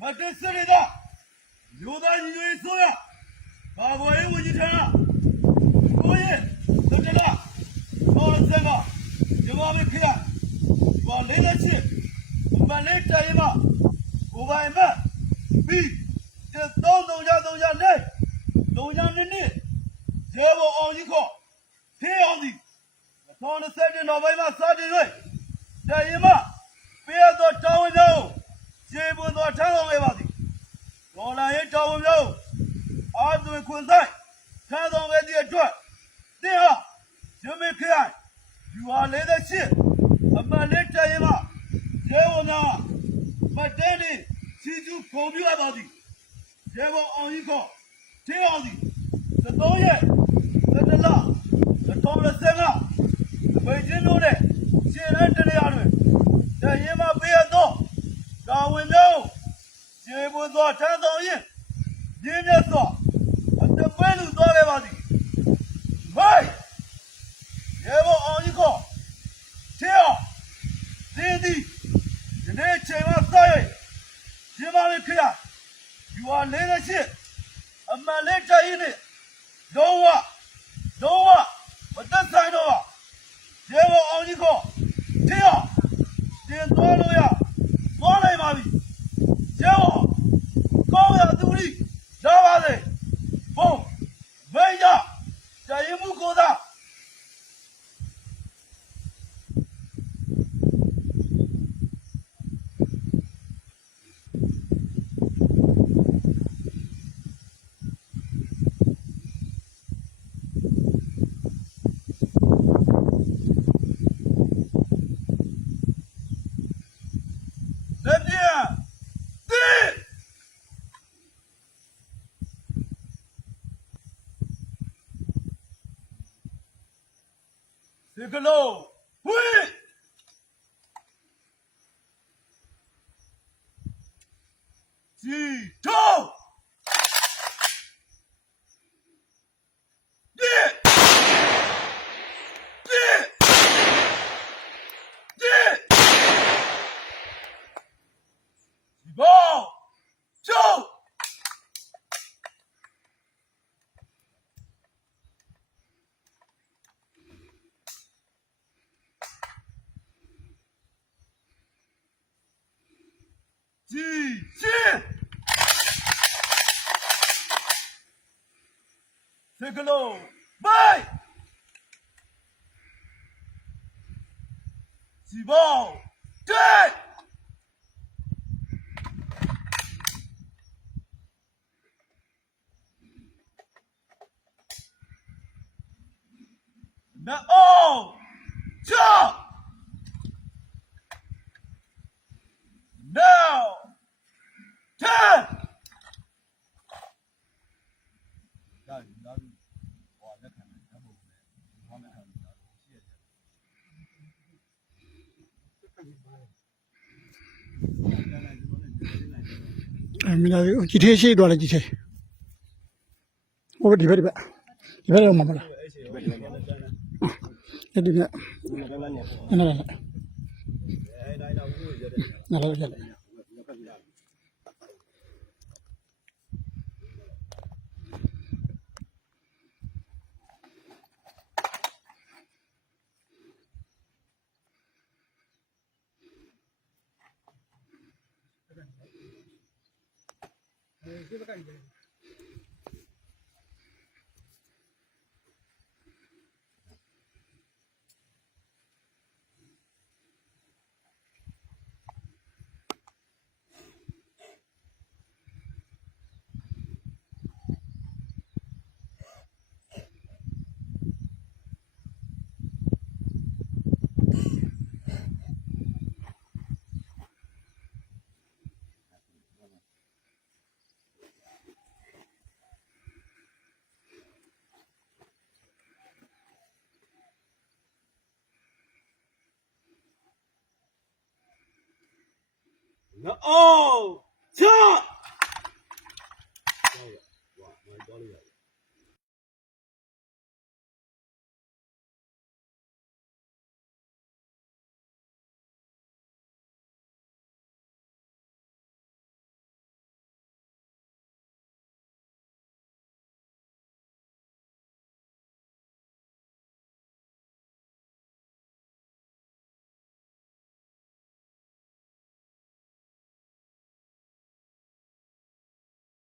မတစရတာမျိုးသားညီညွတ်ရေးဆိုရဘာပေါ်ရေးဝန်ကြီးဌာနကိုရဲ့ဒုတိယတော်စံကဒီမှာမခေရဘာလေးလက်ရှိမလေးတိုင်မှာကိုပိုင်မပြီးတော့တော့ကြတော့ကြလေတော့ကြနေနေကျေဘောအောင်ကြီးခေါ်ဖေးအောင်ကြီးတော်စတဲ့နောက်ပိုင်းမှာစတင်ရွေးတိုင်မှာပေးတော့တောင်းဝင်တော့ခြေပွန်တော် ထမ်းဆောင်ခဲ့ပါသည်ဒေါ်လာရေးတောင်းမျိုးအာသွေခွန်ဆိုင်ခါဆောင်ခဲ့တဲ့အတွက်တင်းဟာရမေခရိုင်ယူဟာလေးတဲ့ရှစ်အမလေးတရင်မှာရဲဝန်များမတဲနေစီကျူပုံပြရပါသည်ရဲဘော်အောင်ကြီးခေါ်တင်းအောင်စီသတော်ရဲ့သတလသတော်လက်ဆက်ကဝေချင်းတို့နဲ့ရှင်းတဲ့တရားတွေတရင်မှာပေးရတော့ကာဝင်မျိုး ကျေပွန်သောထမ်းဆောင်ရင်ရင်းမြတ်စွာအတပွဲလူသွားခဲ့ပါသည်မိုက်ရေဘောအောင်ကြီးခေါ်တေအောင်ဒီဒီဒီနေ့ချိန်မှာစရဒီမှာလေခရယူဟာလေးနဲ့ရှိအမန်လေးတိုင်းနဲ့လုံးဝလုံးဝမသက်ဆိုင်တော့ပါရေဘောအောင်ကြီးခေါ်တေအောင်တင်သွားလို့ရသွားနိုင်ပါပြီ ကျောင်းကောင်းရသူရီရပါစေဘုံမေရတရင်မှုကိုသာ လက်ပြတိဒီကလောဝိစီတောဒီဒီဒီ ဘောကျုပ် ကြည်ချင်းစကလုံးဘိုင်စီဘောတဲ့ Now, oh, jump! ဒါဒီလာပြီးဟောလက်ခံတယ်ဓာတ်ပုံနဲ့ဟောလက်ခံတာရှိရတယ်အဲမင်းတို့ကြည့်သေးရှိတော့လည်းကြည့်သေးဟိုဒီဘက်ဒီဘက်ဒီဘက်တော့မမလားအဲ့ဒီကနလာနလာရလာ။ 感觉，你这个感觉。那哦这